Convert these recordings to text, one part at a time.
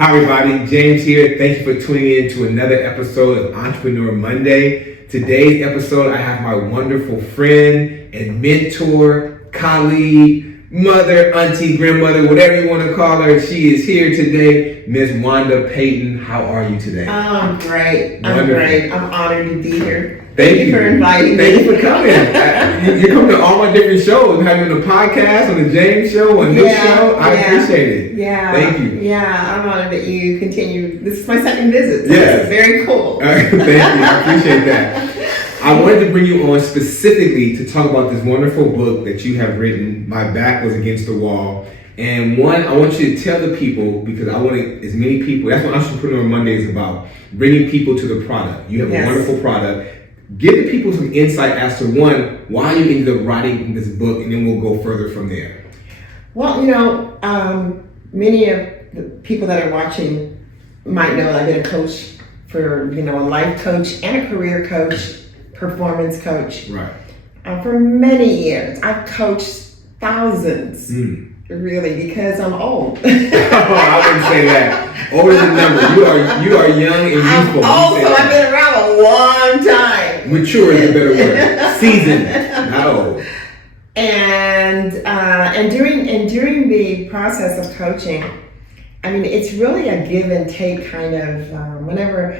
Hi everybody, James here. Thank you for tuning in to another episode of Entrepreneur Monday. Today's episode, I have my wonderful friend and mentor, colleague, mother, auntie, grandmother, whatever you want to call her. She is here today, Miss Wanda Peyton. How are you today? Oh, I'm great. I'm great. I'm honored to be here. Thank you for inviting me. Thank you for coming. You're coming to all my different shows. I'm having a podcast, on the James show, on this show. I appreciate it. Yeah. Thank you. Yeah, I'm honored that you continue. This is my second visit. So Yes. This is very cool. Thank you. I appreciate that. I wanted to bring you on specifically to talk about this wonderful book that you have written, My Back Was Against the Wall. And one, I want you to tell the people, because I want as many people, that's what Entrepreneur Monday is about, bringing people to the product. You have a wonderful product. Give the people some insight as to one, why you ended up writing this book, and then we'll go further from there. Well, many of the people that are watching might know that I've been a coach for, a life coach and a career coach, performance coach. Right. For many years. I've coached thousands, really, because I'm old. I wouldn't say that. Older than number. You are young and youthful. I'm old, so I've been around a long time. Mature is a better word. Seasoned, not old. And during the process of coaching, it's really a give and take kind of whenever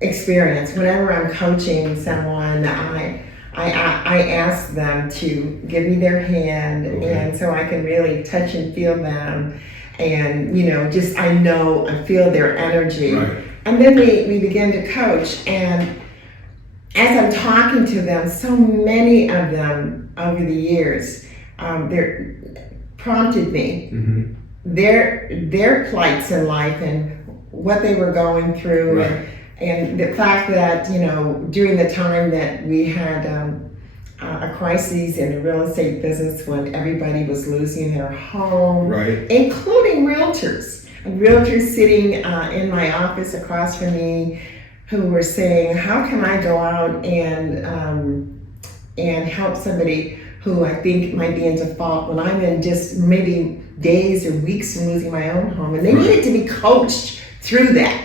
I'm coaching someone, I ask them to give me their hand, and so I can really touch and feel them, and I feel their energy, and then we begin to coach. And as I'm talking to them, so many of them over the years, they prompted me their plights in life and what they were going through, and the fact that during the time that we had a crisis in the real estate business when everybody was losing their home, including realtors. Realtors sitting in my office across from me who were saying, how can I go out and help somebody who I think might be in default when I'm in just maybe days or weeks from losing my own home, and they needed to be coached through that.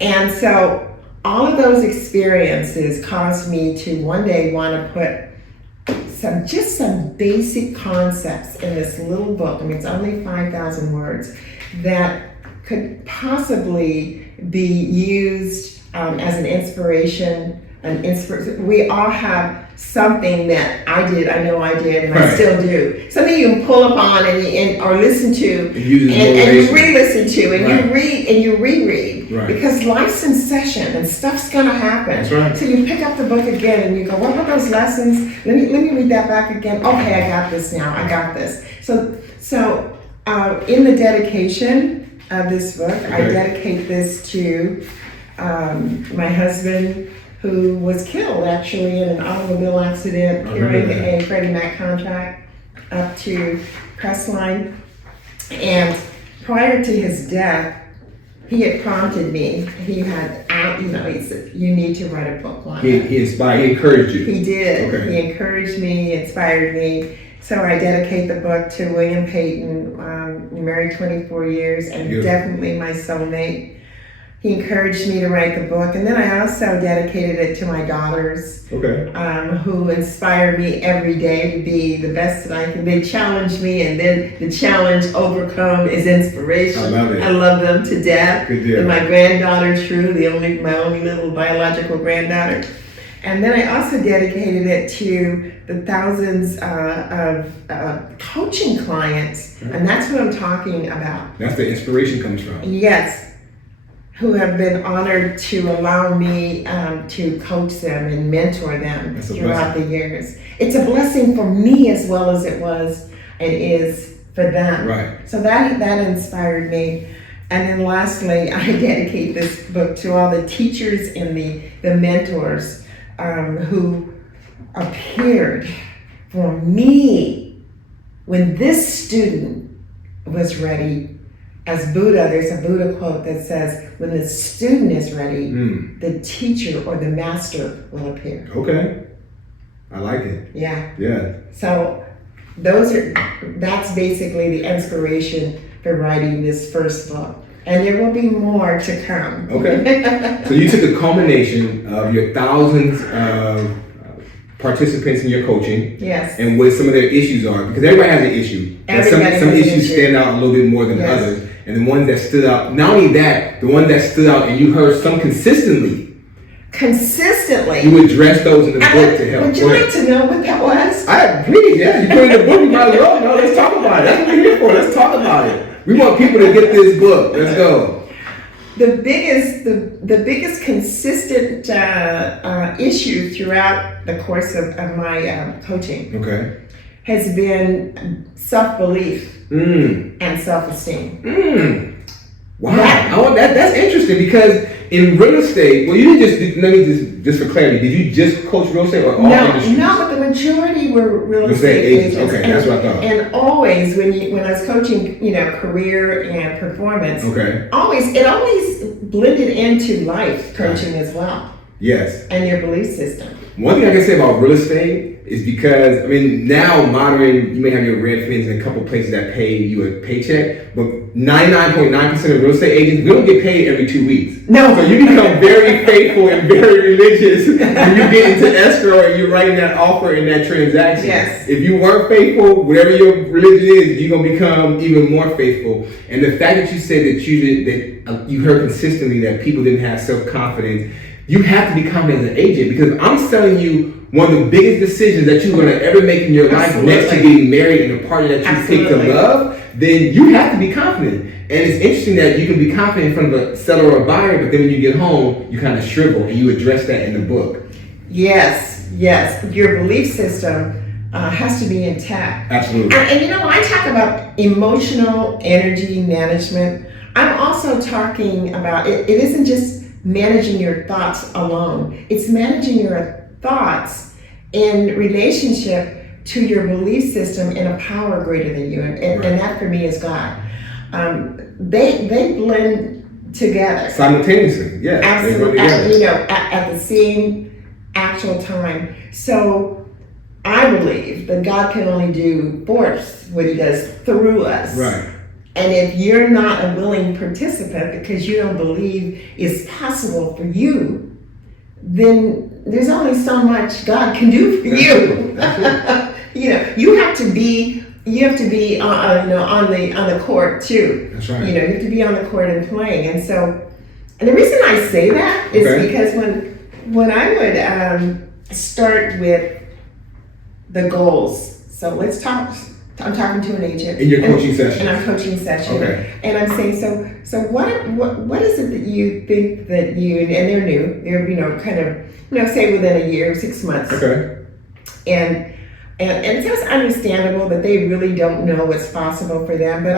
And so all of those experiences caused me to one day want to put some basic concepts in this little book. It's only 5,000 words that could possibly be used as an inspiration. We all have something that I know I did, and I still do. Something you can pull upon or listen to, and you re-listen to, and you read and you reread, because life's in session and stuff's gonna happen. So you pick up the book again and you go, what were those lessons? Let me read that back again. Okay, I got this now. I got this. So in the dedication of this book, I dedicate this to my husband, who was killed actually in an automobile accident carrying a Freddie Mac contract up to Crestline. And prior to his death, he had prompted me. He had, he said, you need to write a book on it. He encouraged you. He did. He encouraged me, inspired me. So I dedicate the book to Wanda Peyton. We married 24 years, and definitely my soulmate. He encouraged me to write the book, and then I also dedicated it to my daughters, who inspire me every day to be the best that I can. They challenge me, and then the challenge overcome is inspiration. I love it. I love them to death. Good deal. And my granddaughter, True, my only little biological granddaughter. And then I also dedicated it to the thousands of coaching clients, and that's what I'm talking about. That's the inspiration comes from. Yes. Who have been honored to allow me to coach them and mentor them throughout the years. It's a blessing for me as well as it was and is for them. So that inspired me. And then lastly, I dedicate this book to all the teachers and the mentors who appeared for me when this student was ready. As Buddha, there's a Buddha quote that says, when the student is ready, the teacher or the master will appear. Okay. I like it. Yeah. So that's basically the inspiration for writing this first book. and there will be more to come. Okay. So you took a culmination of your thousands of participants in your coaching, Yes. and what some of their issues are, because everybody has an issue. But some Everybody has an issues issue. stand out a little bit more than Yes. others, and the ones that stood out. Not only that, the ones that stood out, and you heard some consistently. Consistently. You address those in the book to help. Would you like to know what that was? Please, yeah. You put it in the book, you might as well know. Let's talk about it. That's what we're here for. Let's talk about it. We want people to get this book. Let's go. The biggest consistent issue throughout the course of my coaching Okay. has been self-belief and self-esteem. Wow. That's interesting, because in real estate, well, you didn't just for clarity, did you just coach real estate or all industries? No, but the majority were real estate agents. agents. Okay, that's what I thought. And always when I was coaching, career and performance, Okay. it always blended into life coaching as well, Yes. and your belief system. One thing I can say about real estate is because, now modern, you may have your Redfins and a couple places that pay you a paycheck, but 99.9% of real estate agents, we don't get paid every 2 weeks. No. So you become very faithful and very religious when you get into escrow and you're writing that offer in that transaction. Yes. If you weren't faithful, whatever your religion is, you're going to become even more faithful. And the fact that you said that you heard consistently that people didn't have self-confidence, you have to be confident as an agent, because I'm telling you, one of the biggest decisions that you're going to ever make in your life, next to getting married and the partner that you pick to love, then you have to be confident. And it's interesting that you can be confident in front of a seller or a buyer, but then when you get home, you kind of shrivel, and you address that in the book. Yes. Your belief system has to be intact. Absolutely. And when I talk about emotional energy management, I'm also talking about it isn't just managing your thoughts alone. It's managing your thoughts in relationship to your belief system in a power greater than you. And that for me is God. They blend together. Simultaneously, yeah. Absolutely. At the same actual time. So I believe that God can only do for us what he does through us. Right. And if you're not a willing participant because you don't believe it's possible for you, then there's only so much God can do for you. You have to be on the court too. That's right. You have to be on the court and playing. And the reason I say that is because when I would start with the goals. So let's talk. I'm talking to an agent in your coaching session. In our coaching session. Okay. And I'm saying, so what is it that you think that you, and they're new, they're kind of say within a year, 6 months. Okay. And it's just understandable that they really don't know what's possible for them. But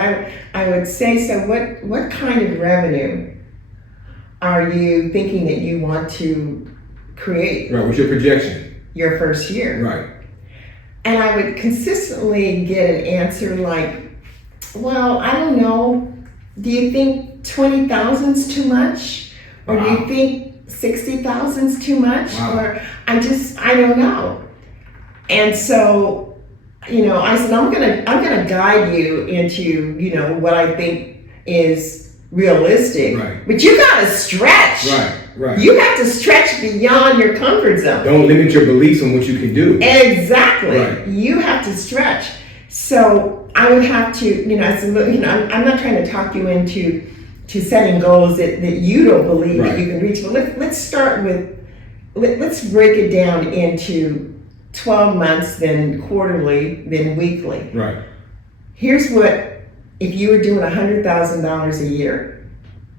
I would say, so what kind of revenue are you thinking that you want to create? Right. What's your projection? Your first year. Right. And I would consistently get an answer like, well, I don't know. Do you think 20,000's too much? Or do you think 60,000's too much? Wow. Or I don't know. And so, I said, I'm gonna guide you into, what I think is realistic. Right. But you gotta stretch. Right. You have to stretch beyond your comfort zone. Don't limit your beliefs on what you can do. Exactly. Right. You have to stretch. So I would have to, I said, look, I'm not trying to talk you into setting goals that you don't believe that you can reach. But let's start with, let's break it down into 12 months, then quarterly, then weekly. Right. Here's what, if you were doing $100,000 a year,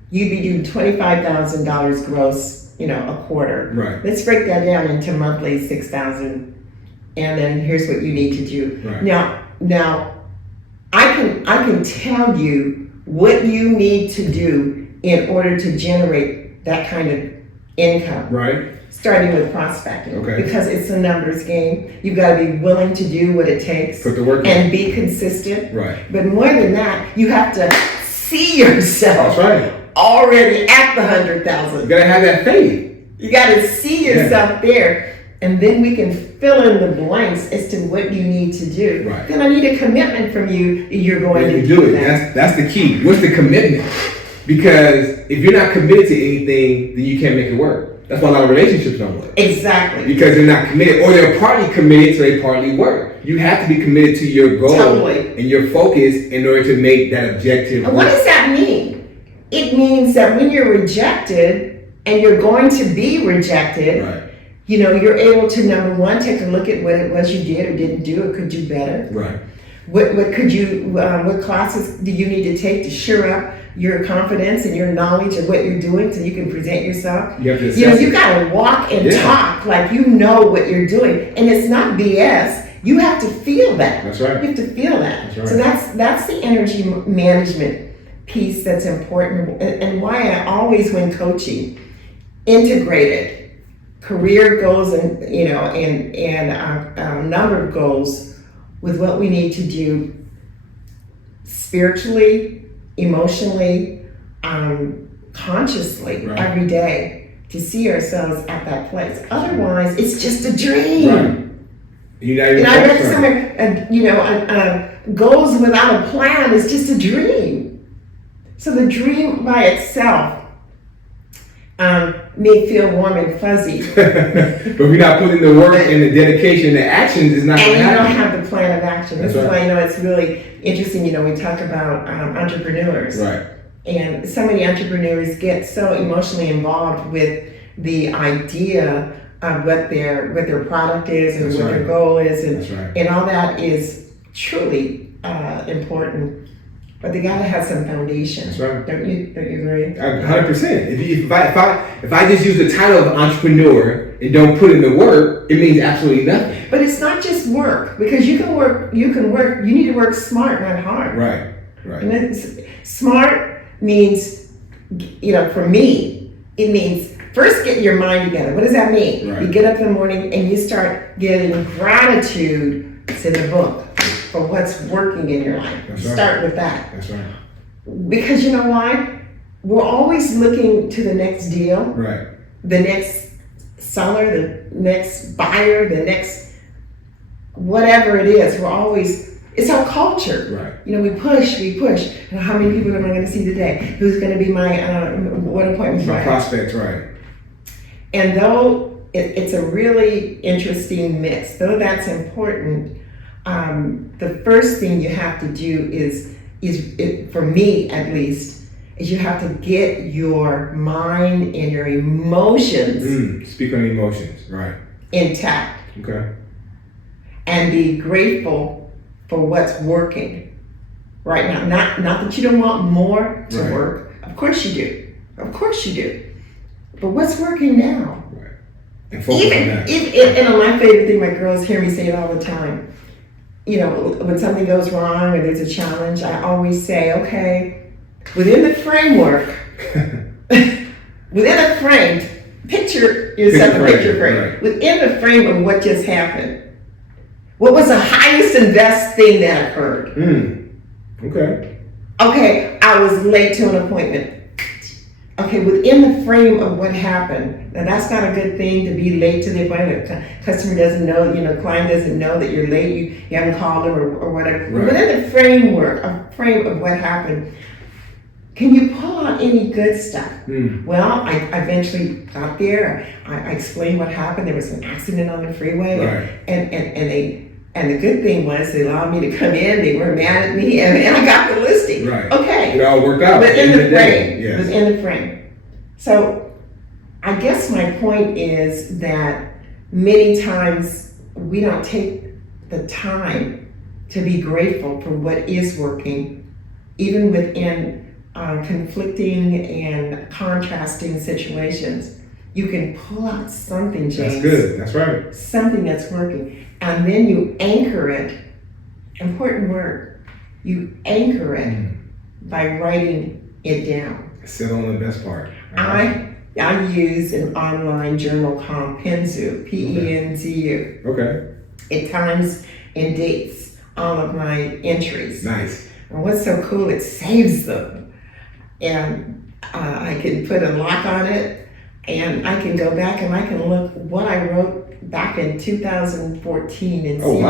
you'd be doing $25,000 gross, a quarter. Right. Let's break that down into monthly, 6,000, and then here's what you need to do. Right. Now, I can tell you what you need to do in order to generate that kind of income. Right. Starting with prospecting. Okay. Because it's a numbers game. You've got to be willing to do what it takes. Put the work in. And be consistent. Right. But more than that, you have to see yourself. That's right. Already at the 100,000. You gotta have that faith. You gotta see yourself there, and then we can fill in the blanks as to what you need to do. Right. Then I need a commitment from you. You're going to do it. That's the key. What's the commitment? Because if you're not committed to anything, then you can't make it work. That's why a lot of relationships don't work. Exactly. Because they're not committed, or they're partly committed, so they partly work. You have to be committed to your goal Totally. and your focus in order to make that objective And work. what does that mean? It means that when you're rejected, and you're going to be rejected, Right. you know, you're able to, number one, take a look at what it was you did or didn't do or could do better. Right. What could you, what classes do you need to take to shore up your confidence and your knowledge of what you're doing so you can present yourself? You have to assess You know, you it. gotta walk and talk like you know what you're doing. And it's not BS. You have to feel that. That's right. You have to feel that. That's right. So that's the energy management piece that's important, and why I always, when coaching, integrated career goals and a number of goals with what we need to do spiritually, emotionally, consciously Right. every day to see ourselves at that place. Otherwise, it's just a dream. Right. You're not even And I read focused on it. somewhere, goals without a plan is just a dream. So the dream by itself may feel warm and fuzzy, But if you're not putting the work and the dedication and the actions, it's not and going you to don't happen. have the plan of action. This That's is right. why, it's really interesting, we talk about entrepreneurs. Right. And so many entrepreneurs get so emotionally involved with the idea of what their product is and That's what their right. goal is, That's right. and all that is truly important. But they gotta have some foundation. That's right. Don't you agree? 100%. If I just use the title of entrepreneur and don't put in the work, it means absolutely nothing. But it's not just work, because you can work. You need to work smart, not hard. Right. Right. And it's, smart means, for me, it means first get your mind together. What does that mean? Right. You get up in the morning and you start getting gratitude. It's in the book for what's working in your life. That's right. Start with that. That's right. Because you know why? We're always looking to the next deal, Right. the next seller, the next buyer, the next whatever it is. It's our culture. Right. We push. And how many people am I going to see today? Who's going to be my, what appointment? My prospects, right. And though it's a really interesting mix, though that's important, the first thing you have to do is for me at least, is you have to get your mind and your emotions Speak on emotions, right. intact. Okay. And be grateful for what's working right now. Not that you don't want more to Right. work. Of course you do. But what's working now? Right. And focus on that. And my favorite thing, my girls hear me say it all the time. When something goes wrong or there's a challenge, I always say, okay, within the framework, picture yourself a picture frame. Right. Within the frame of what just happened, what was the highest and best thing that occurred? Okay. Okay, I was late to an appointment. Okay, within the frame of what happened, now that's not a good thing to be late to the appointment. Customer doesn't know, client doesn't know that you're late, you haven't called them or whatever. Right. Within the frame of what happened, can you pull out any good stuff? Well, I eventually got there. I explained what happened. There was an accident on the freeway, Right. and the good thing was they allowed me to come in. They weren't mad at me, and I got the listing. Right. Okay. It all worked out. Within the day. frame. Yes. Within the frame. So, I guess my point is that many times we don't take the time to be grateful for what is working, even within conflicting and contrasting situations. You can pull out something, James. That's good. That's right. Something that's working. And then you anchor it. Important word. You anchor it by writing it down. Sit on the best part. I use an online journal called Penzu, Penzu. Okay. It times and dates all of my entries. Nice. And what's so cool, it saves them. And I can put a lock on it, and I can go back and I can look what I wrote back in 2014 and see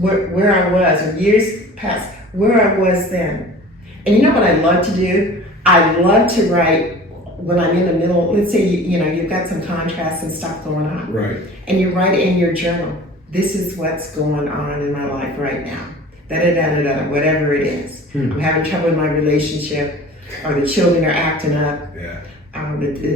where I was, or years past, where I was then. And you know what I love to do? I love to write when I'm in the middle. Let's say you've got some contrast and stuff going on, Right. and you write in your journal, this is what's going on in my life right now. Da-da-da-da-da, whatever it is. I'm having trouble in my relationship, or the children are acting up. Yeah.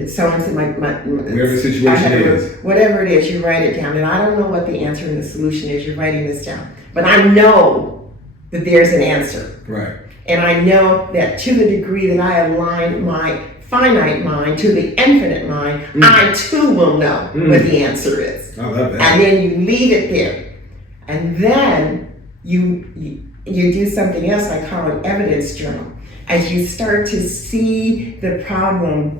So-and-so, whatever the situation is. Whatever it is, you write it down. And I don't know what the answer and the solution is. You're writing this down. But I know that there's an answer. Right. And I know that to the degree that I align my finite mind to the infinite mind, I too will know what the answer is. I love that. And then you leave it there. And then you do something else I call an evidence journal. As you start to see the problem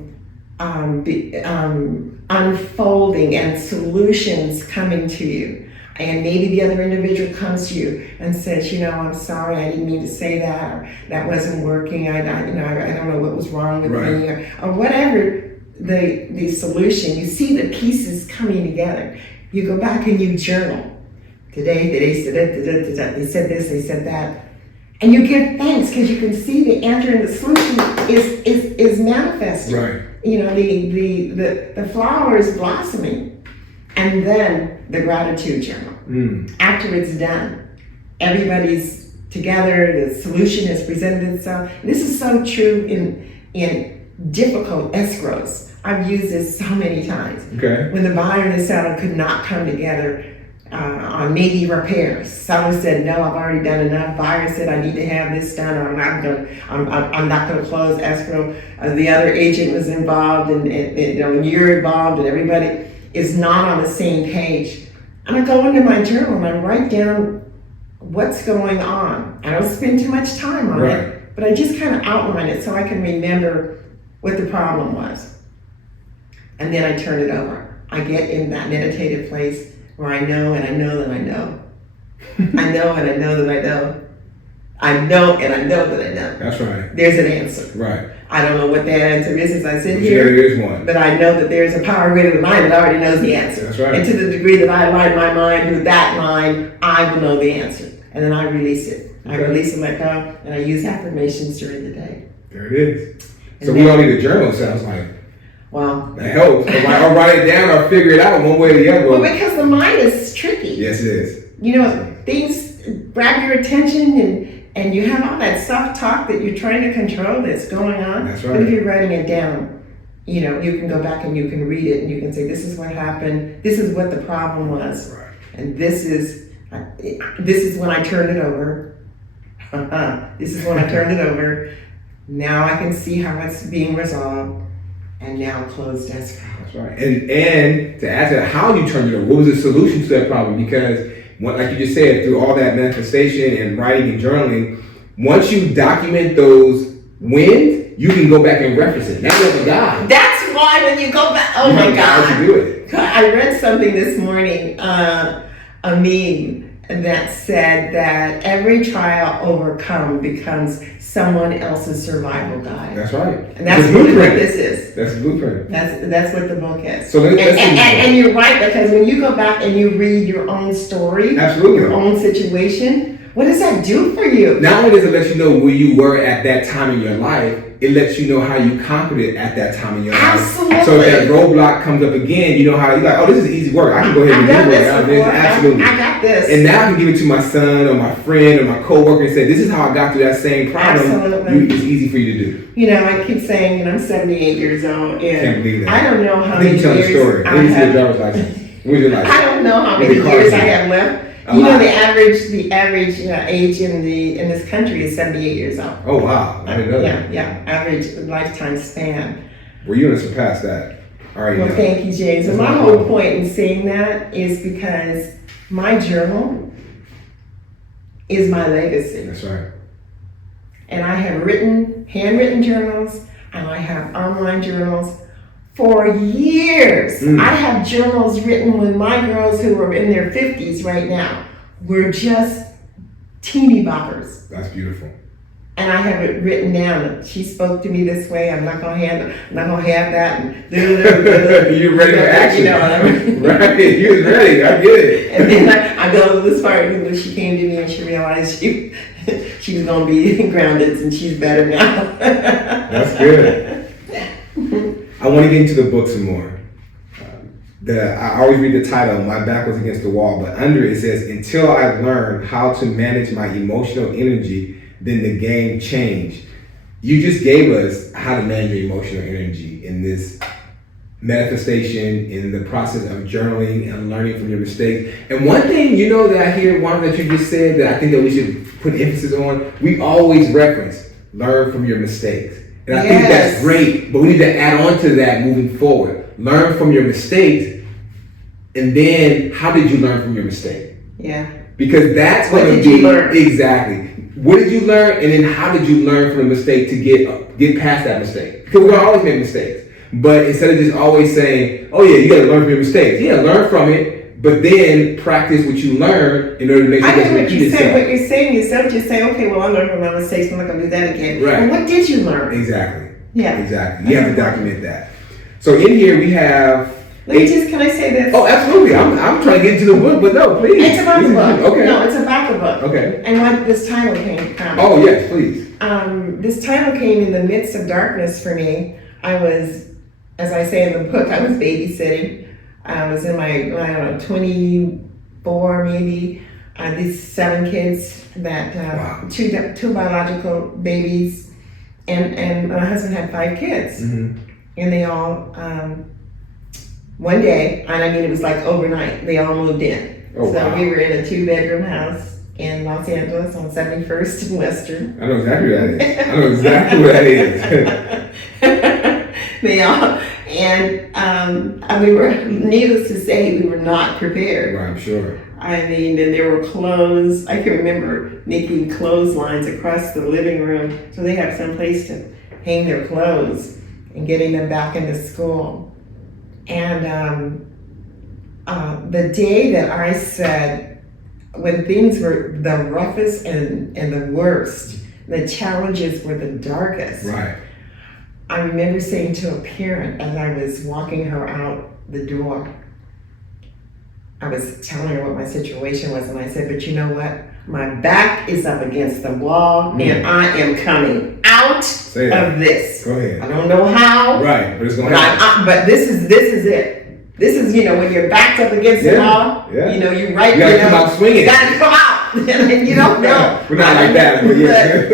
unfolding and solutions coming to you, and maybe the other individual comes to you and says, I'm sorry, I didn't mean to say that, or that wasn't working, I don't know what was wrong with me, or whatever the solution. You see the pieces coming together. You go back and you journal. Today they said they said this, they said that. And you give thanks because you can see the answer and the solution is manifesting. Right. The flower is blossoming. And then the gratitude journal. After it's done, everybody's together, the solution has presented itself. And this is so true in difficult escrows. I've used this so many times. Okay. When the buyer and the seller could not come together on maybe repairs. Seller said, no, I've already done enough. Buyer said, I need to have this done, or I'm not going to close escrow. The other agent was involved, and you're involved, and everybody is not on the same page. And I go into my journal and I write down what's going on. I don't spend too much time on it, but I just kind of outline it so I can remember what the problem was. And then I turn it over. I get in that meditative place where I know and I know that I know. I know and I know that I know. I know and I know that I know. That's right. There's an answer. Right. I don't know what that answer is as I sit here. There is one. But I know that there's a power greater than mine that already knows the answer. That's right. And to the degree that I align my mind with that mind, I will know the answer. And then I release it. I release and let go, and I use affirmations during the day. There it is. So we all need a journal, it sounds like. Well, that helps. Or write it down or figure it out one way or the other. Well, because the mind is tricky. Yes, it is. Things grab your attention, and you have all that self-talk that you're trying to control that's going on. That's right. But if you're writing it down, you can go back and you can read it, and you can say, this is what happened. This is what the problem was. Right. And this is when I turned it over. This is when I turned it over. Now I can see how it's being resolved. And now closed escrow. That's right. And to add to that, how you turned it over, what was the solution to that problem? Because, like you just said, through all that manifestation and writing and journaling, once you document those wins, you can go back and reference it. Now you have a guide. That's why when you go back, oh my God. You do it. I read something this morning, a meme that said that every trial overcome becomes someone else's survival guide. That's right. And that's really what this is. That's the blueprint. That's what the book is. So and you're right, because when you go back and you read your own story, your own situation, what does that do for you? Not only does it let you know where you were at that time in your life, it lets you know how you conquered it at that time in your life. Absolutely. So if that roadblock comes up again, you know how you're like, oh, this is easy work. I can go ahead and do it. Absolutely. I got this. And now I can give it to my son or my friend or my coworker and say, this is how I got through that same problem. Absolutely. It's easy for you to do. I keep saying, I'm 78 years old, and can't believe that. I don't know how many years I think you tell the story. I need to see your driver's license. Where's your license? I don't know how many years I have left. The average age in this country is 78 years old. Oh wow, I didn't know that. Yeah, average lifetime span. Well, you're gonna surpass that. All right. Well, thank you, James. And my whole point in saying that is because my journal is my legacy. That's right. And I have handwritten journals, and I have online journals for years. I have journals written when my girls who are in their 50s right now were just teeny boppers. That's beautiful. And I have it written down. She spoke to me this way. I'm not gonna have that. And you're ready for action. Right. You're ready. I get it. And then I go to this part when she came to me and she realized she she was going to be grounded, and she's better now. That's good. I want to get into the book some more. I always read the title, My Back Was Against the Wall, but under it says, until I learned how to manage my emotional energy, then the game changed. You just gave us how to manage your emotional energy in this manifestation, in the process of journaling and learning from your mistakes. And one thing, that I hear, one that you just said that I think that we should put emphasis on, we always reference, learn from your mistakes. And I think that's great, but we need to add on to that moving forward. Learn from your mistakes, and then how did you learn from your mistake? Yeah. Because that's going to be exactly. What did you learn, and then how did you learn from the mistake to get past that mistake? Because we're going to always make mistakes. But instead of just always saying, oh yeah, you got to learn from your mistakes. Yeah, learn from it, but then practice what you learned in order to make sure that you repeat itself. What you're saying, instead of just saying, okay, well, I learned from my mistakes, I'm not going to do that again. Right. And what did you learn? Exactly. Yeah. Exactly. You have to document that. So in here we have... can I say this? Oh, absolutely. I'm trying to get into the book, but no, please. It's about the book. Okay. No, it's about the book. Okay. And what this title came from. Oh, yes, please. This title came in the midst of darkness for me. I was, as I say in the book, I was babysitting. I was in my, 24 maybe. These 7 kids that, wow. two biological babies, and my husband had 5 kids. Mm-hmm. And they all, one day, and I mean it was like overnight, they all moved in. Oh, so wow. we were in a 2-bedroom house in Los Angeles on 71st and Western. I know exactly what that is. They all, and we were, needless to say, we were not prepared. Right, I'm sure. I mean, and there were clothes. I can remember making clotheslines across the living room so they have some place to hang their clothes and getting them back into school. And the day that I said, when things were the roughest and the worst, the challenges were the darkest. Right. I remember saying to a parent as I was walking her out the door, I was telling her what my situation was, and I said, but you know what? My back is up against the wall, and I am coming out of this. Go ahead. I don't know how. Right, but it's going to happen. But this is it. This is, when your back's up against the wall, you're right. You got to come out swinging. You got to come out. And you don't know. We're not like that, but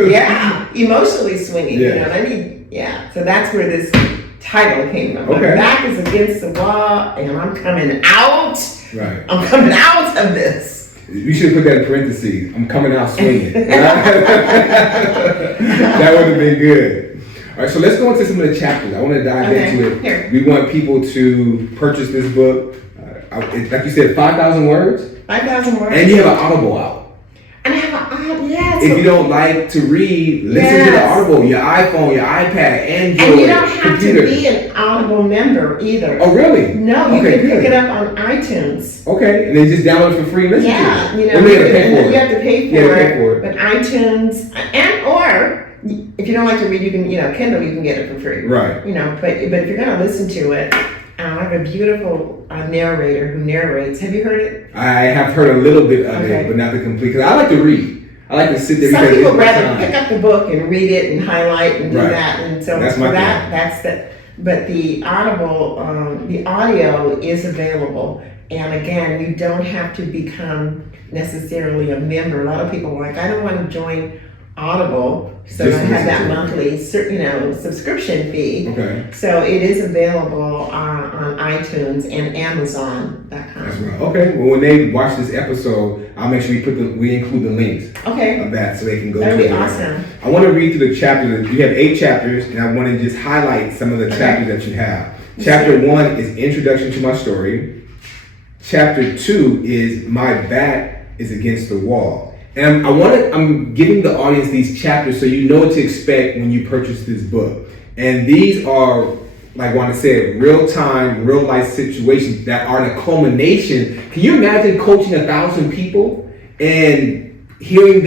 yeah. Emotionally swinging, you know what I mean? Yeah. So that's where this title came from. Okay. My back is against the wall, and I'm coming out. Right. I'm coming out of this. You should put that in parentheses. I'm coming out swinging. That would have been good. All right, so let's go into some of the chapters. I want to dive into it. Here. We want people to purchase this book. Like you said, 5,000 words. 5,000 words. And you have an Audible out. And I have if you don't like to read, listen to the Audible, your iPhone, your iPad, Android, and you don't have computer. to be an Audible member either. Oh, really? No, you can pick it up on iTunes. Okay, and then just download it for free and listen to it. You have to pay for it. You have to pay for it. But iTunes, or if you don't like to read, you can, Kindle, you can get it for free. Right. But if you're going to listen to it, I have a beautiful narrator who narrates. Have you heard it? I have heard a little bit of it, but not the complete. Because I like to read. I like to sit there. Some people rather pick up the book and read it and highlight and do that. And so that's for that's the. But the Audible, the audio is available. And again, you don't have to become necessarily a member. A lot of people are like, I don't want to join Audible, so I have that monthly, subscription fee. Okay. So it is available on iTunes and Amazon.com. That's right. Okay. Well, when they watch this episode, I'll make sure we include the links of that so they can go. That'd be awesome. I want to read through the chapters. You have 8 chapters, and I want to just highlight some of the chapters that you have. Chapter 1 is Introduction to My Story. Chapter 2 is My Back is Against the Wall. And I'm giving the audience these chapters so you know what to expect when you purchase this book. And these are, like Wanda said, real-time, real-life situations that are the culmination. Can you imagine coaching 1,000 people and hearing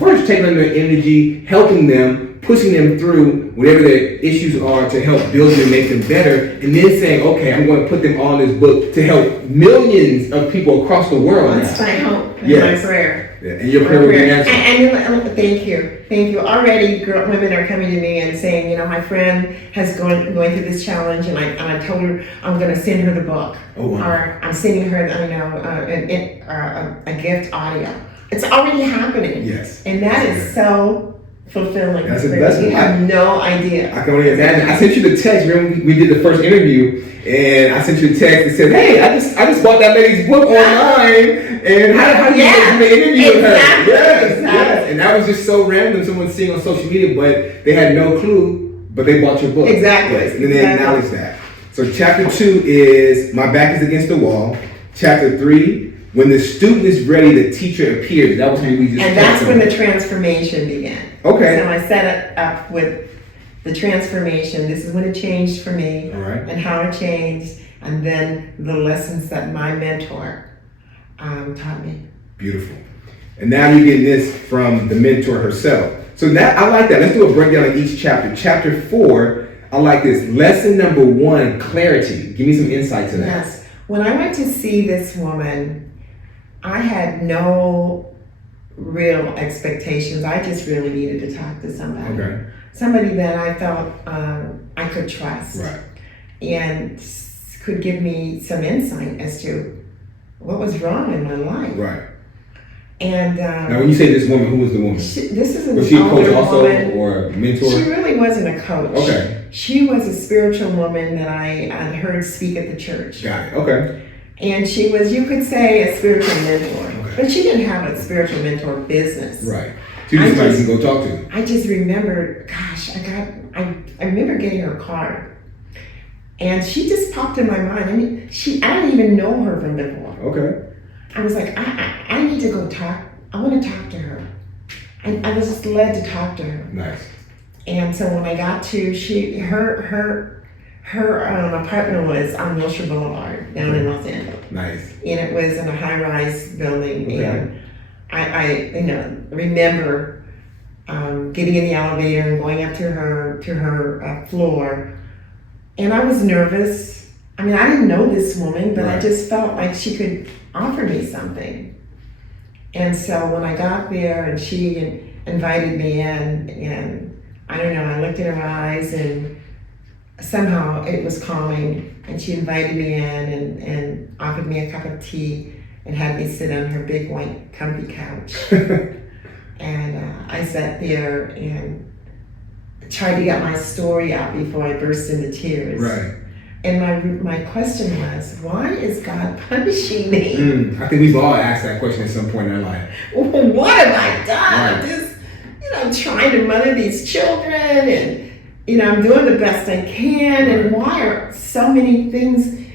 first taking on their energy, helping them, pushing them through whatever their issues are to help build them and make them better, and then saying, okay, I'm going to put them all in this book to help millions of people across the world. That's my hope and my prayer. Yeah. And your prayer will be answered. And thank you. Already, women are coming to me and saying, you know, my friend has going through this challenge, and I told her I'm going to send her the book, or I'm sending her, a gift audio. It's already happening. Yes. And that is so fulfilling. That's a blessing. You have no idea. I can only imagine. I sent you the text. Remember we did the first interview, and I sent you a text that said, "Hey, I just bought that lady's book online, and how do you do the interview with her?" Yes. And that was just so random. Someone seeing on social media, but they had no clue, but they bought your book. Exactly. Yes. And then they acknowledged that. So chapter 2 is my back is against the wall. Chapter 3. When the student is ready, the teacher appears. That was when we just. And that's when the transformation began. Okay. So I set it up with the transformation. This is when it changed for me. All right. And how it changed, and then the lessons that my mentor taught me. Beautiful. And now you're getting this from the mentor herself. So that I like that. Let's do a breakdown of each chapter. Chapter 4, I like this. Lesson number 1, clarity. Give me some insight to that. Yes. When I went to see this woman, I had no real expectations. I just really needed to talk to somebody. Okay. Somebody that I felt I could trust. Right. And could give me some insight as to what was wrong in my life. Right. And now, when you say this woman, who was the woman? This is an was she a coach older also, woman. or a mentor? She really wasn't a coach. Okay. She was a spiritual woman that I had heard speak at the church. Got it. Okay. And she was, you could say, a spiritual mentor. Okay. But she didn't have a spiritual mentor business. Right. She just somebody you can go talk to. I just remembered, gosh, I remember getting her card. And she just popped in my mind. I mean, I didn't even know her from before. Okay. I was like, I need to go talk. I want to talk to her. I was just led to talk to her. Nice. And so when I got to, her apartment was on Wilshire Boulevard down in Los Angeles. Nice. And it was in a high-rise building. Okay. And I remember getting in the elevator and going up to her floor. And I was nervous. I mean, I didn't know this woman, but I just felt like she could offer me something. And so when I got there and she invited me in, and I don't know, I looked in her eyes and somehow it was calming, and she invited me in and offered me a cup of tea and had me sit on her big white comfy couch. And I sat there and tried to get my story out before I burst into tears. Right. And my question was, why is God punishing me? I think we've all asked that question at some point in our life. What have I done? Right. Just, I'm trying to mother these children, and I'm doing the best I can, and why are so many things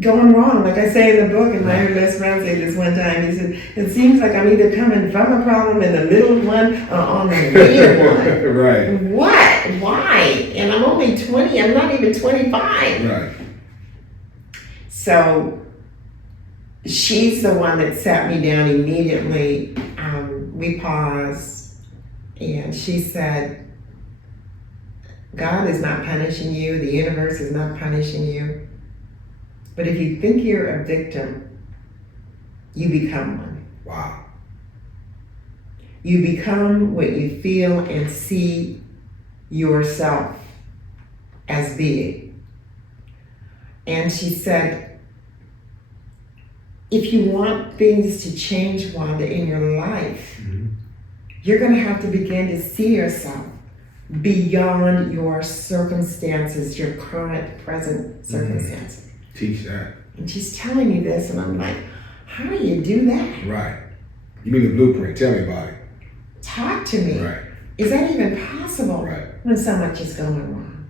going wrong? Like I say in the book, and I heard Les Brown say this one time, he said, it seems like I'm either coming from a problem in the middle one or on the bigger one. Right. What? Why? And I'm only 20, I'm not even 25. Right. So she's the one that sat me down immediately. We paused, and she said, God is not punishing you. The universe is not punishing you. But if you think you're a victim, you become one. Wow. You become what you feel and see yourself as being. And she said, if you want things to change, Wanda, in your life, you're going to have to begin to see yourself beyond your circumstances, your current, present circumstances. Teach that. And she's telling me this, and I'm like, how do you do that? Right. You mean the blueprint. Tell me about it. Talk to me. Right. Is that even possible when so much is going wrong?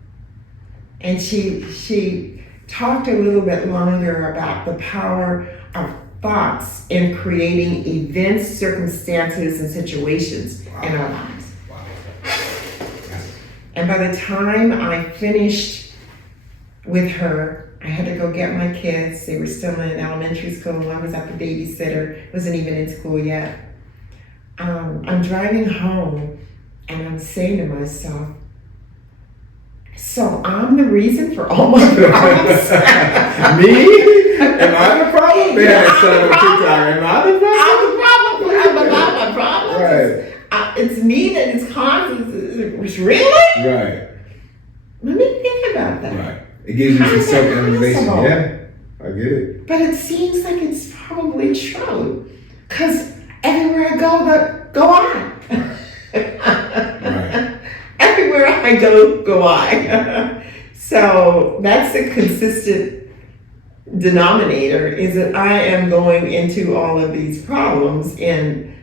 And she talked a little bit longer about the power of thoughts in creating events, circumstances, and situations in our lives. Wow. And by the time I finished with her, I had to go get my kids. They were still in elementary school. One was at the babysitter, wasn't even in school yet. I'm driving home, and I'm saying to myself, so I'm the reason for all my problems? Me? Am I the problem? They had that son on TikTok. Am I the problem? I'm the problem. really? Right. Let me think about that. Right. It gives you How some is that self-realization. possible? Yeah, I get it. But it seems like it's probably true. Because everywhere I go I. Right. Everywhere I go I. So that's a consistent denominator, is that I am going into all of these problems, and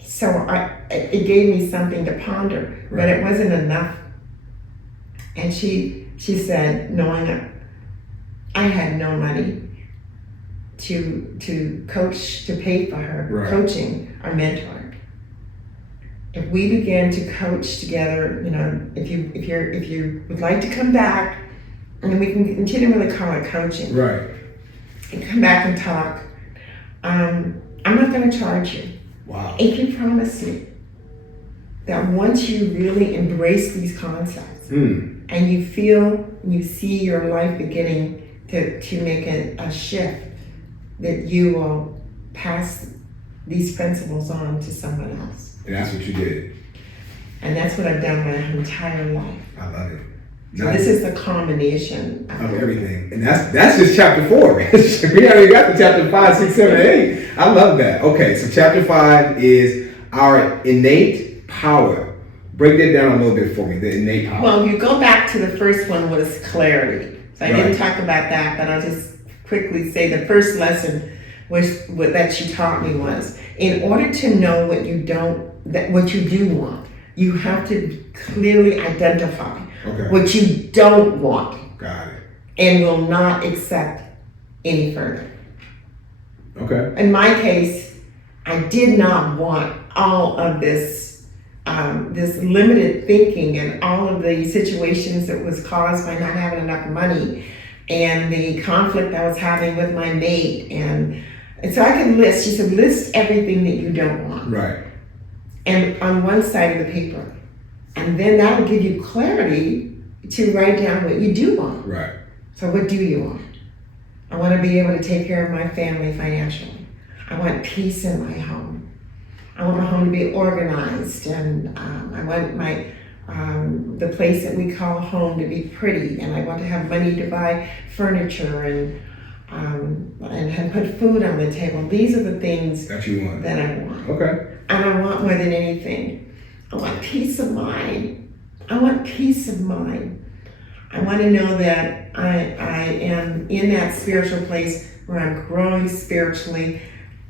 so it gave me something to ponder, but it wasn't enough. And she said, knowing I had no money to coach, to pay for her coaching or mentor. If we begin to coach together, if you would like to come back, and we can continually call it coaching. Right. And come back and talk. I'm not going to charge you. Wow. If you promise me that once you really embrace these concepts and you feel, you see your life beginning to make a shift, that you will pass these principles on to someone else. And that's what you did. And that's what I've done my entire life. I love it. So this is the combination of everything. And that's just chapter 4. We already got to chapter 5, 6, 7, 8. I love that. Okay, so chapter 5 is our innate power. Break that down a little bit for me, the innate power. Well, if you go back to the first one, was clarity. So I didn't talk about that, but I'll just quickly say the first lesson that she taught me was, in order to know what you do want, you have to clearly identify what you don't want. Got it. And will not accept any further. Okay. In my case, I did not want all of this this limited thinking and all of the situations that was caused by not having enough money and the conflict I was having with my mate. And so I could list, she said, list everything that you don't want. Right. And on one side of the paper. And then that will give you clarity to write down what you do want. Right. So what do you want? I want to be able to take care of my family financially. I want peace in my home. I want my home to be organized, and I want the place that we call home to be pretty, and I want to have money to buy furniture and put food on the table. These are the things that you want. That I want. Okay. And I want more than anything, I want peace of mind. I want peace of mind. I want to know that I am in that spiritual place where I'm growing spiritually,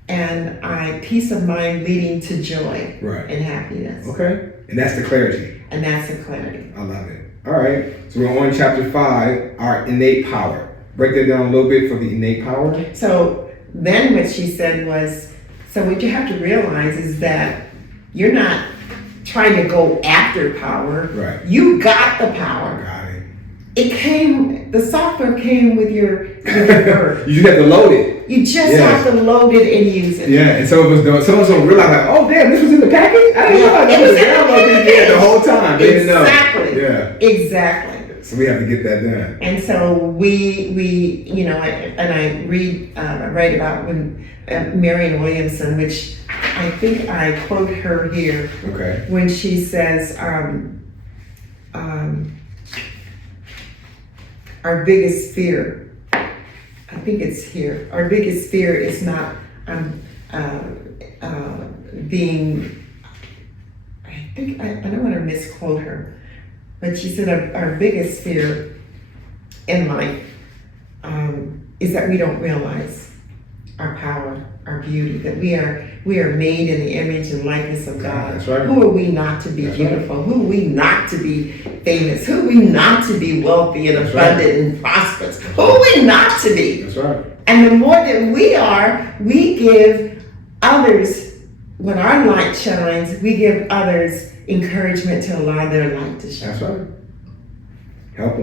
and peace of mind leading to joy and happiness. Okay. And that's the clarity. And that's the clarity. I love it. All right. So we're on chapter 5, our innate power. Break that down a little bit for the innate power. So then what she said was, so what you have to realize is that you're not trying to go after power. Right. You got the power. Got it. It came, the software came with your birth. You just have to load it. You just have to load it and use it. Yeah, and some of us don't realize, like, oh damn, this was in the package? I didn't know it was downloaded the whole time. They didn't know. Exactly. Yeah. Exactly. So we have to get that done. And so we and I write about when Marianne Williamson, which I think I quote her here. Okay. When she says, our biggest fear, I think it's here, our biggest fear is not being, I don't want to misquote her, but she said our biggest fear in life is that we don't realize our power, our beauty, that we are made in the image and likeness of God. That's right. Who are we not to be beautiful? Who are we not to be famous? Who are we not to be wealthy and abundant and prosperous? Who are we not to be? That's right. And the more that we are, we give others, when our light shines, we give others encouragement to allow their light to shine. That's right. Help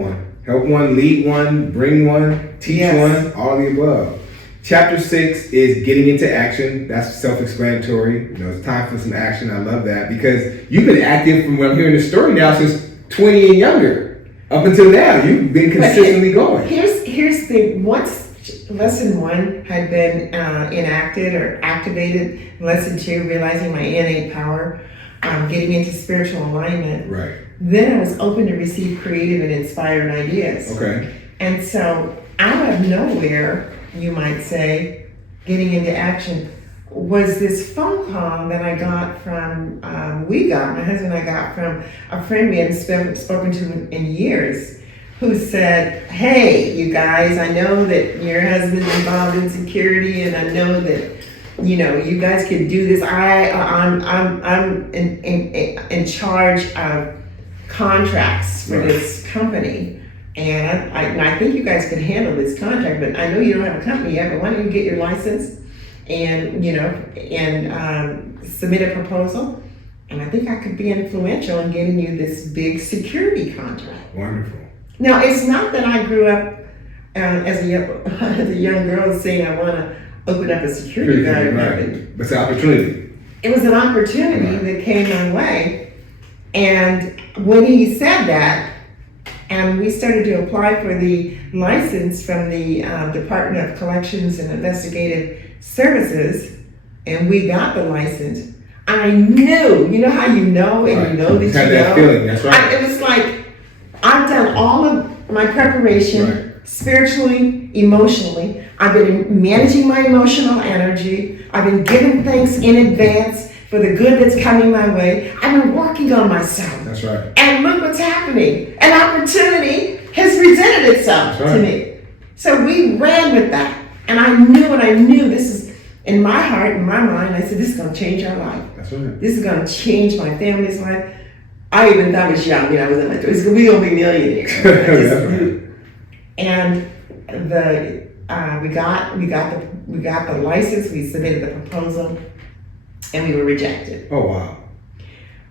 one, lead one, bring one, teach one, all of the above. Chapter 6 is getting into action. That's self-explanatory. It's time for some action. I love that because you've been active from what I'm hearing the story now since 20 and younger. Up until now, you've been consistently going. Here's the, once lesson 1 had been enacted or activated, lesson 2, realizing my innate power, getting into spiritual alignment. Right. then I was open to receive creative and inspiring ideas. Okay. And so out of nowhere, you might say, getting into action was this phone call that I got from, my husband and I got from a friend we hadn't spoken to in years, who said, hey, you guys, I know that your husband's involved in security, and I know that, you know, you guys could do this. I'm in charge of contracts for this company, and I think you guys can handle this contract, but I know you don't have a company yet, but why don't you get your license and, you know, and submit a proposal, and I think I could be influential in getting you this big security contract. Wonderful. Now, it's not that I grew up as a young girl saying I want to open up a security guard company. But it's an opportunity. It was an opportunity that came my way, and when he said that, and we started to apply for the license from the Department of Collections and Investigative Services, and we got the license, I knew, you know how you know, and you know that you know. That feeling, that's right. It was like, I've done all of my preparation, spiritually, emotionally. I've been managing my emotional energy. I've been giving things in advance for the good that's coming my way. I've been working on myself. That's right. And look what's happening. An opportunity has presented itself to me. So we ran with that. And I knew this is, in my heart, in my mind, I said, this is going to change our life. That's right. This is going to change my family's life. I even thought I was young, you know, I was in my 20s. We're going to be millionaires. And we got the license. We submitted the proposal, and we were rejected. Oh wow!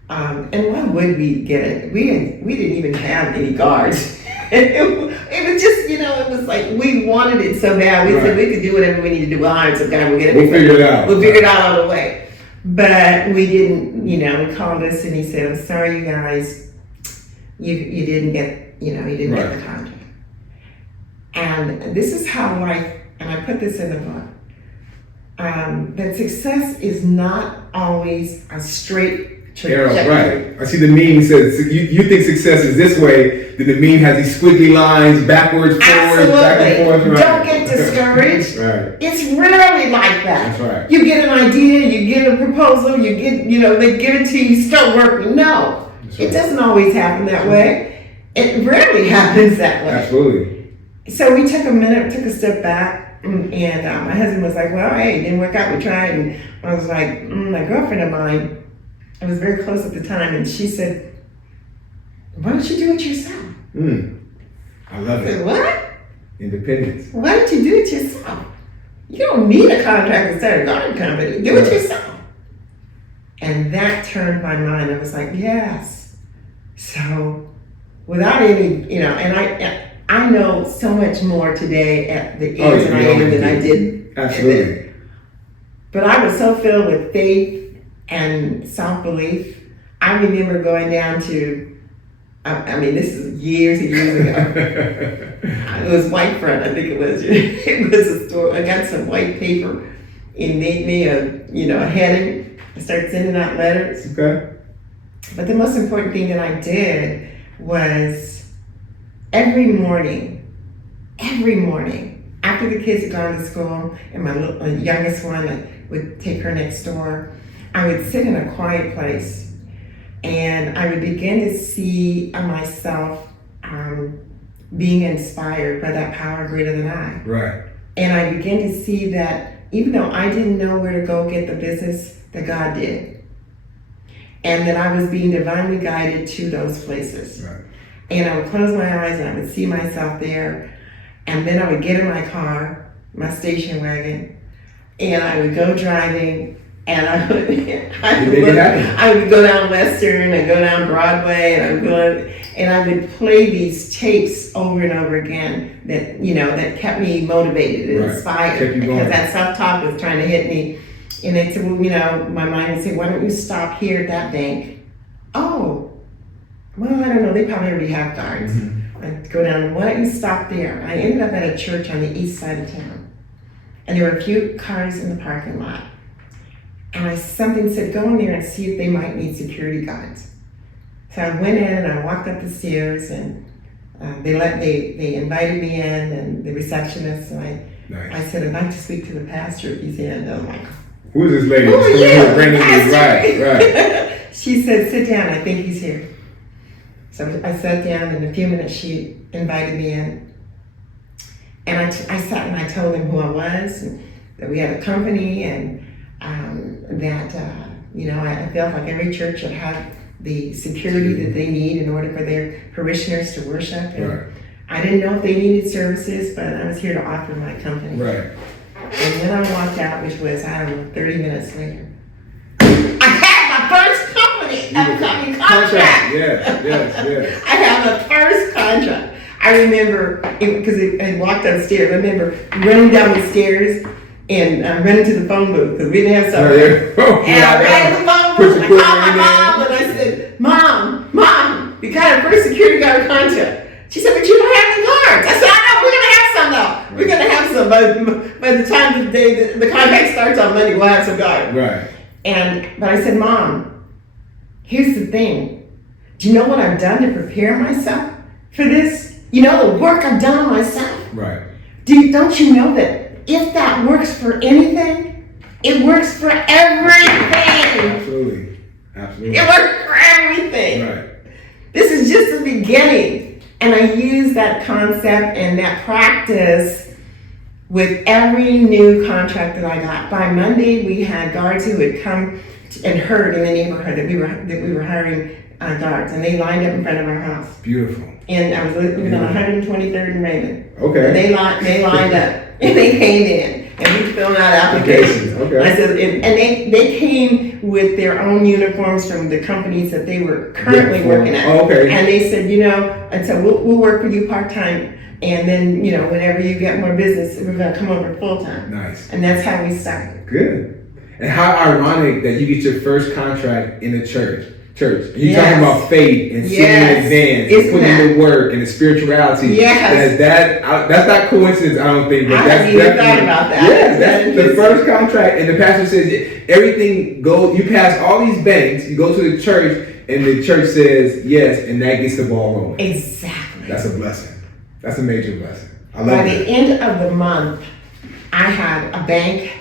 And why would we get it? We didn't even have any guards. It was just, you know, it was like we wanted it so bad. We said we could do whatever we need to do. We'll hire some guy. We'll get it. We'll figure it out. We'll figure it out all the way. But we didn't. You know, he called us and he said, "I'm sorry, you guys. You didn't get. You know, you didn't get the contract." And this is how life, and I put this in the book, that success is not always a straight trajectory. Right. I see the meme says, you think success is this way, then the meme has these squiggly lines, backwards, forwards, back and forth. Right. Don't get discouraged. Right. It's rarely like that. That's right. You get an idea, you get a proposal, you get, you know, they give it to you, you start working. No, it doesn't always happen that way. It rarely happens that way. Absolutely. So we took a step back, and my husband was like, well, hey, it didn't work out, we tried. And I was like, my girlfriend of mine, I was very close at the time, and she said, why don't you do it yourself? I love it. I said, what? Independence. Why don't you do it yourself? You don't need a contract to start a garden company. Do it yourself. And that turned my mind. I was like, yes. So without any, you know, and I know so much more today at the age that I am than I did. Absolutely. But I was so filled with faith and self-belief. I remember going down to, I mean, this is years and years ago. It was Whitefront, I think it was. It was a store. I got some white paper and made me a heading. I started sending out letters. Okay. But the most important thing that I did was every morning, after the kids had gone to school, and my youngest one, I would take her next door, I would sit in a quiet place, and I would begin to see myself being inspired by that power greater than I. Right. And I began to see that even though I didn't know where to go get the business, that God did. And that I was being divinely guided to those places. Right. And I would close my eyes and I would see myself there. And then I would get in my car, my station wagon, and I would go driving, and I would go down Western, and go down Broadway, and I would play these tapes over and over again that, you know, that kept me motivated and inspired, because that self-talk was trying to hit me. And they said, well, you know, my mind would say, why don't you stop here at that bank? Oh, well, I don't know, they probably already have guards. Mm-hmm. I'd go down, why don't you stop there? I ended up at a church on the east side of town. And there were a few cars in the parking lot. And something said, go in there and see if they might need security guards. So I went in and I walked up the stairs, and they invited me in, and the receptionist, and I said, I'd like to speak to the pastor if he's in. And I'm like, who is this lady? Who are you? Right. She said, sit down, I think he's here. So I sat down, and in a few minutes she invited me in. And I sat and I told him who I was, and that we had a company, and that, I felt like every church should have the security that they need in order for their parishioners to worship. And Right. I didn't know if they needed services, but I was here to offer my company. Right. And then I walked out, which was, 30 minutes later. I had my first company contract. Yes. I have my first contract. I remember, because I walked upstairs, I remember running down the stairs and running to the phone booth, because we didn't have something. And I ran to the phone booth, and I called my mom, and I said, Mom, we got our first security guard contract. She said, but you don't have the guards. I said, I know, we're going to have some though. We're going to have some. By the time the contract starts on Monday, we'll have some guards. Right. But I said, Mom, here's the thing. Do you know what I've done to prepare myself for this? You know the work I've done on myself? Right. Don't you know that if that works for anything, it works for everything? Absolutely. It works for everything. Right. This is just the beginning. And I use that concept and that practice with every new contract that I got. By Monday, we had guards who had come and heard in the neighborhood that we were hiring guards, and they lined up in front of our house. Beautiful. And I was living on 123rd and Raymond. Okay. They lined up and they came in, and we filled out applications. Okay. I said, and they came with their own uniforms from the companies that they were currently working at. Oh, okay. And they said, and so we'll work for you part-time, and then, whenever you get more business, we're going to come over full-time. Nice. And that's how we started. Good. And how ironic that you get your first contract in a church. You Yes. talking about faith and seeing in advance, and putting in the work and the spirituality. Yes. That's not coincidence, I don't think. But I that's hadn't even definitely, thought about that. Yes, that's the first contract, and the pastor says everything goes. You pass all these banks, you go to the church, and the church says yes, and that gets the ball rolling. Exactly. That's a blessing. That's a major blessing. I love By that. the end of the month, I had a bank,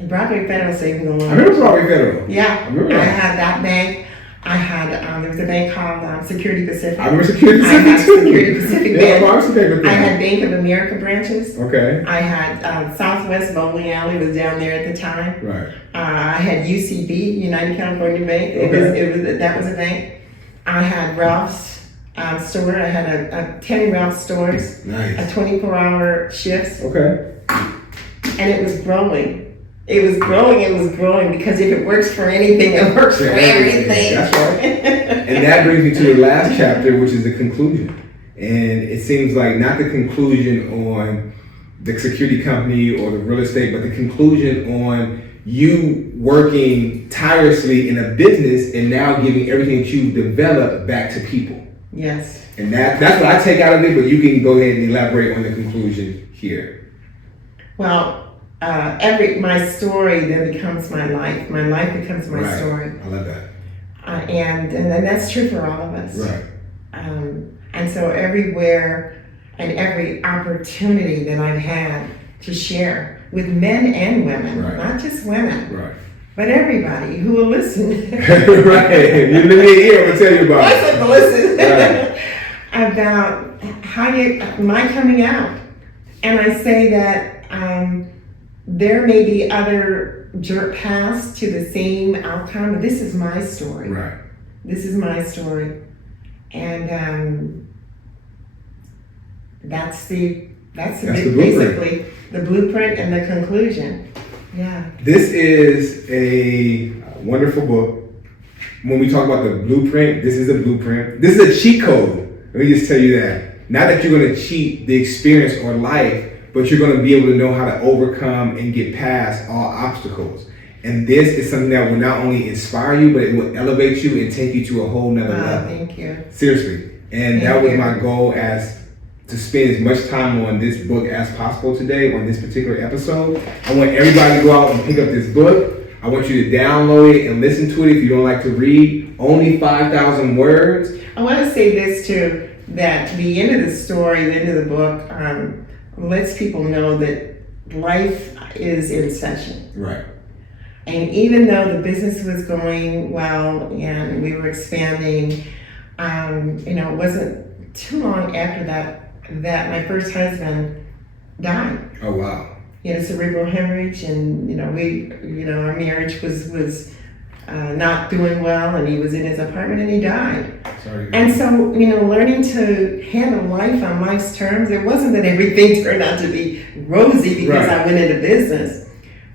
and Broadway Federal Savings and Loan. I remember Broadway Federal. Yeah, I remember that. I had that bank. I had, there was a bank called Security Pacific. I remember Security I Pacific had too. Security Pacific Yeah, Bank. I had Bank of America branches. Okay. I had Southwest Bowling Alley was down there at the time. Right. I had UCB, United California Bank. Okay. That was a bank. I had Ralph's store. I had a 10 Ralph's stores. Nice. A 24-hour shifts. Okay. And it was growing. It was growing because if it works for anything, it works for everything. That's right. And that brings me to the last chapter, which is the conclusion. And it seems like not the conclusion on the security company or the real estate, but the conclusion on you working tirelessly in a business and now giving everything that you've developed back to people. Yes. And that's what I take out of it, but you can go ahead and elaborate on the conclusion here. Well, my story then becomes my life. My life becomes my story. I love that. And that's true for all of us. Right. And so everywhere and every opportunity that I've had to share with men and women, not just women, but everybody who will listen. Right. You live in here, I'll tell you about it. Listen. About my coming out. And I say that there may be other paths to the same outcome, but this is my story. Right. This is my story. And that's basically the blueprint and the conclusion. Yeah. This is a wonderful book. When we talk about the blueprint, this is a blueprint. This is a cheat code. Let me just tell you that. Not that you're going to cheat the experience or life, but you're going to be able to know how to overcome and get past all obstacles. And this is something that will not only inspire you, but it will elevate you and take you to a whole nother level. Thank you. Seriously. And that was my goal, as to spend as much time on this book as possible today on this particular episode. I want everybody to go out and pick up this book. I want you to download it and listen to it if you don't like to read. only 5,000 words. I want to say this too, that the end of the story, the end of the book, lets people know that life is in session. Right. And even though the business was going well and we were expanding, it wasn't too long after that my first husband died. Oh, wow. He had a cerebral hemorrhage, and our marriage was not doing well, and he was in his apartment and he died. Sorry. And so, learning to handle life on life's terms, it wasn't that everything turned out to be rosy because I went into business,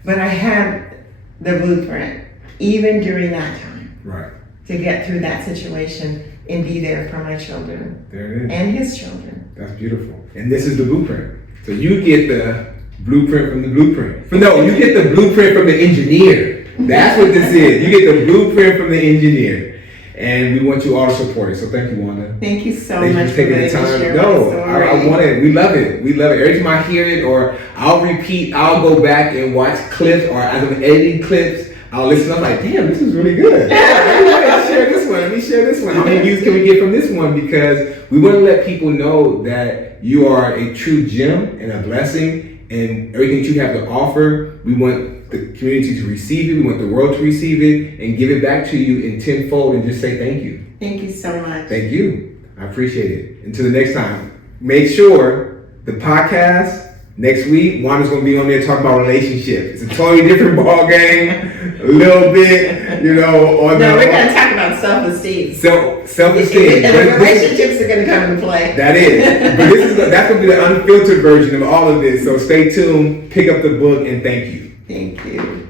but I had the blueprint, even during that time, right, to get through that situation and be there for my children. There it is. And his children. That's beautiful. And this is the blueprint. So you get the blueprint from the blueprint. No, you get the blueprint from the engineer. That's what this is. You get the blueprint from the engineer. And we want you all to support it. So thank you, Wanda. Thank you so Thank much you for taking the time. No, I want it. We love it. We love it. Every time I hear it, or I'll go back and watch clips, or as I'm editing clips, I'll listen. I'm like, damn, this is really good. Let me share this one. How many views can we get from this one? Because we want to let people know that you are a true gem and a blessing, and everything that you have to offer, we want the community to receive it. We want the world to receive it and give it back to you in tenfold, and just say thank you. Thank you so much. Thank you. I appreciate it. Until the next time, make sure the podcast next week, Wanda's going to be on there talking about relationships. It's a totally different ball game, a little bit, we're going to talk about self-esteem. Self-esteem. And the relationships are going to come into play. That is. But that's going to be the unfiltered version of all of this. So stay tuned, pick up the book, and thank you. Thank you.